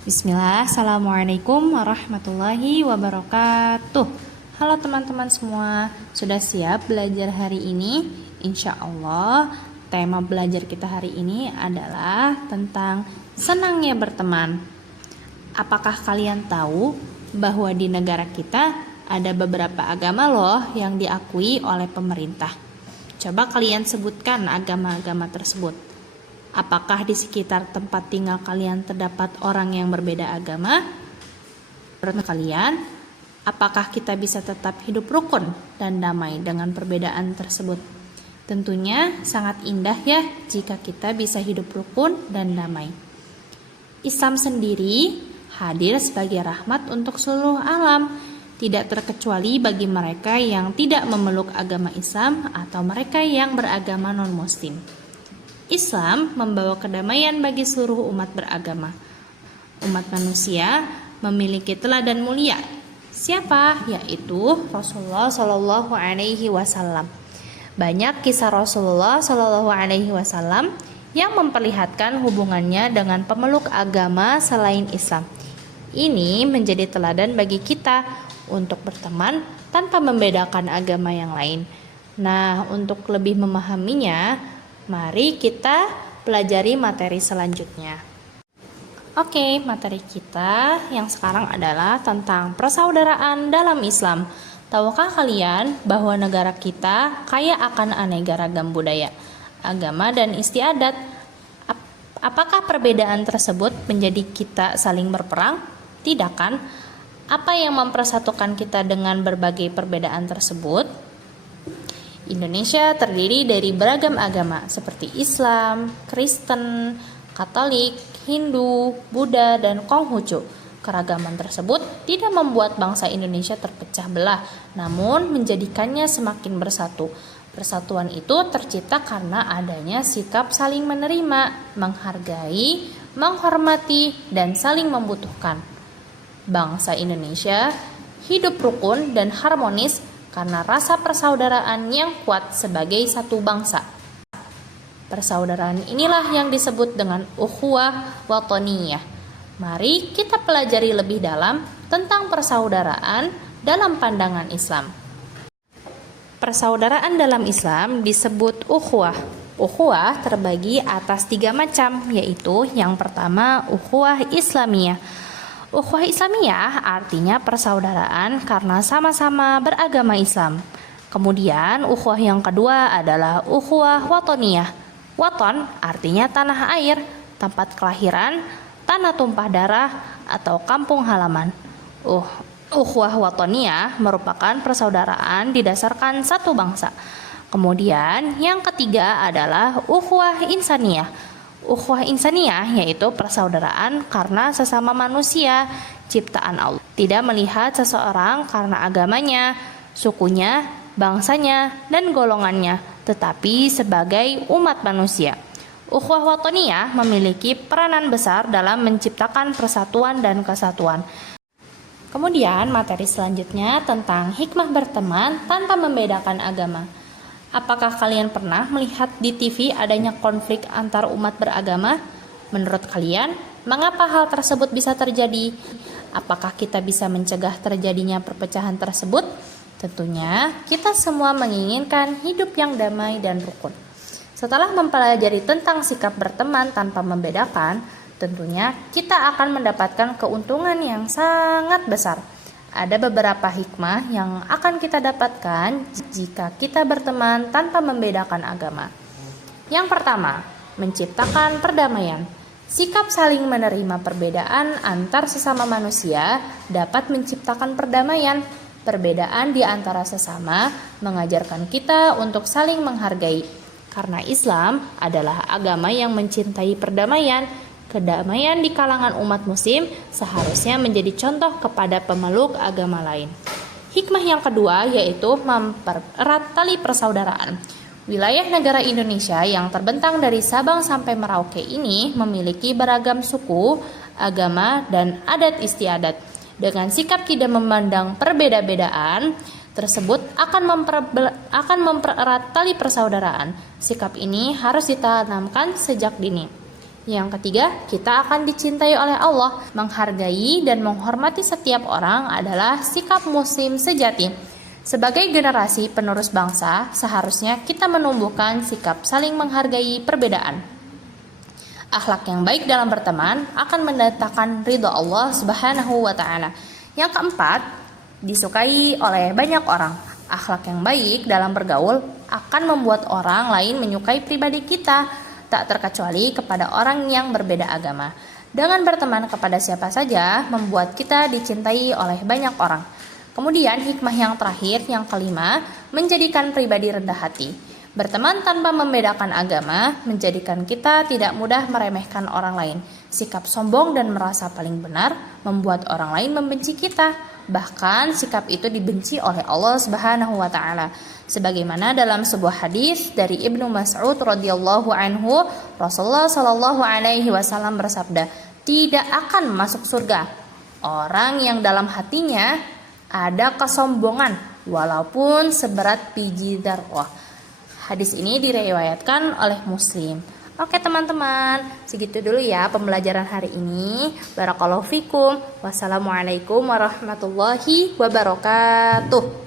Bismillah, Assalamualaikum warahmatullahi wabarakatuh. Halo teman-teman semua, sudah siap belajar hari ini? Insya Allah, tema belajar kita hari ini adalah tentang senangnya berteman. Apakah kalian tahu bahwa di negara kita ada beberapa agama loh yang diakui oleh pemerintah? Coba kalian sebutkan agama-agama tersebut. Apakah di sekitar tempat tinggal kalian terdapat orang yang berbeda agama? Menurut kalian, apakah kita bisa tetap hidup rukun dan damai dengan perbedaan tersebut? Tentunya sangat indah ya jika kita bisa hidup rukun dan damai. Islam sendiri hadir sebagai rahmat untuk seluruh alam, tidak terkecuali bagi mereka yang tidak memeluk agama Islam atau mereka yang beragama non-Muslim. Islam membawa kedamaian bagi seluruh umat beragama. Umat manusia memiliki teladan mulia. Siapa? Yaitu Rasulullah Shallallahu Alaihi Wasallam. Banyak kisah Rasulullah Shallallahu Alaihi Wasallam yang memperlihatkan hubungannya dengan pemeluk agama selain Islam. Ini menjadi teladan bagi kita untuk berteman tanpa membedakan agama yang lain. Nah, untuk lebih memahaminya, mari kita pelajari materi selanjutnya. Oke, materi kita yang sekarang adalah tentang persaudaraan dalam Islam. Tahukah kalian bahwa negara kita kaya akan aneka ragam budaya, agama, dan istiadat? Apakah perbedaan tersebut menjadi kita saling berperang? Tidak kan? Apa yang mempersatukan kita dengan berbagai perbedaan tersebut? Indonesia terdiri dari beragam agama seperti Islam, Kristen, Katolik, Hindu, Buddha, dan Konghucu. Keragaman tersebut tidak membuat bangsa Indonesia terpecah belah, namun menjadikannya semakin bersatu. Persatuan itu tercipta karena adanya sikap saling menerima, menghargai, menghormati, dan saling membutuhkan. Bangsa Indonesia hidup rukun dan harmonis karena rasa persaudaraan yang kuat sebagai satu bangsa. Persaudaraan inilah yang disebut dengan ukhuwah watoniyah. Mari kita pelajari lebih dalam tentang persaudaraan dalam pandangan Islam. Persaudaraan dalam Islam disebut ukhuwah. Ukhuwah terbagi atas 3 macam, yaitu yang pertama ukhuwah Islamiyah. Ukhuwah Islamiyah artinya persaudaraan karena sama-sama beragama Islam. Kemudian ukhuwah yang kedua adalah ukhuwah watoniyah. Waton artinya tanah air, tempat kelahiran, tanah tumpah darah, atau kampung halaman. Ukhuwah watoniyah merupakan persaudaraan didasarkan satu bangsa. Kemudian yang ketiga adalah ukhuwah insaniyah. Ukhuwah insaniyah yaitu persaudaraan karena sesama manusia, ciptaan Allah. Tidak melihat seseorang karena agamanya, sukunya, bangsanya, dan golongannya, tetapi sebagai umat manusia. Ukhuwah watoniyah memiliki peranan besar dalam menciptakan persatuan dan kesatuan. Kemudian materi selanjutnya tentang hikmah berteman tanpa membedakan agama. Apakah kalian pernah melihat di TV adanya konflik antar umat beragama? Menurut kalian, mengapa hal tersebut bisa terjadi? Apakah kita bisa mencegah terjadinya perpecahan tersebut? Tentunya, kita semua menginginkan hidup yang damai dan rukun. Setelah mempelajari tentang sikap berteman tanpa membedakan, tentunya kita akan mendapatkan keuntungan yang sangat besar. Ada beberapa hikmah yang akan kita dapatkan jika kita berteman tanpa membedakan agama. Yang pertama, menciptakan perdamaian. Sikap saling menerima perbedaan antar sesama manusia dapat menciptakan perdamaian. Perbedaan di antara sesama mengajarkan kita untuk saling menghargai. Karena Islam adalah agama yang mencintai perdamaian, kedamaian di kalangan umat muslim seharusnya menjadi contoh kepada pemeluk agama lain. Hikmah yang kedua yaitu mempererat tali persaudaraan. Wilayah negara Indonesia yang terbentang dari Sabang sampai Merauke ini memiliki beragam suku, agama, dan adat istiadat. Dengan sikap tidak memandang perbeda-bedaan tersebut akan mempererat tali persaudaraan. Sikap ini harus ditanamkan sejak dini. Yang ketiga, kita akan dicintai oleh Allah. Menghargai dan menghormati setiap orang adalah sikap muslim sejati. Sebagai generasi penerus bangsa, seharusnya kita menumbuhkan sikap saling menghargai perbedaan. Akhlak yang baik dalam berteman akan mendatangkan ridho Allah Subhanahu wa taala. Yang keempat, disukai oleh banyak orang. Akhlak yang baik dalam bergaul akan membuat orang lain menyukai pribadi kita, tak terkecuali kepada orang yang berbeda agama. Dengan berteman kepada siapa saja membuat kita dicintai oleh banyak orang. Kemudian hikmah yang terakhir, yang kelima, menjadikan pribadi rendah hati. Berteman tanpa membedakan agama menjadikan kita tidak mudah meremehkan orang lain. Sikap sombong dan merasa paling benar membuat orang lain membenci kita. Bahkan sikap itu dibenci oleh Allah Subhanahu wa taala. Sebagaimana dalam sebuah hadis dari Ibnu Mas'ud radhiyallahu anhu, Rasulullah shallallahu alaihi wasallam bersabda, "Tidak akan masuk surga orang yang dalam hatinya ada kesombongan walaupun seberat biji dzarrah." Hadis ini diriwayatkan oleh Muslim. Oke teman-teman, segitu dulu ya pembelajaran hari ini. Barakallahu fikum. Wassalamualaikum warahmatullahi wabarakatuh.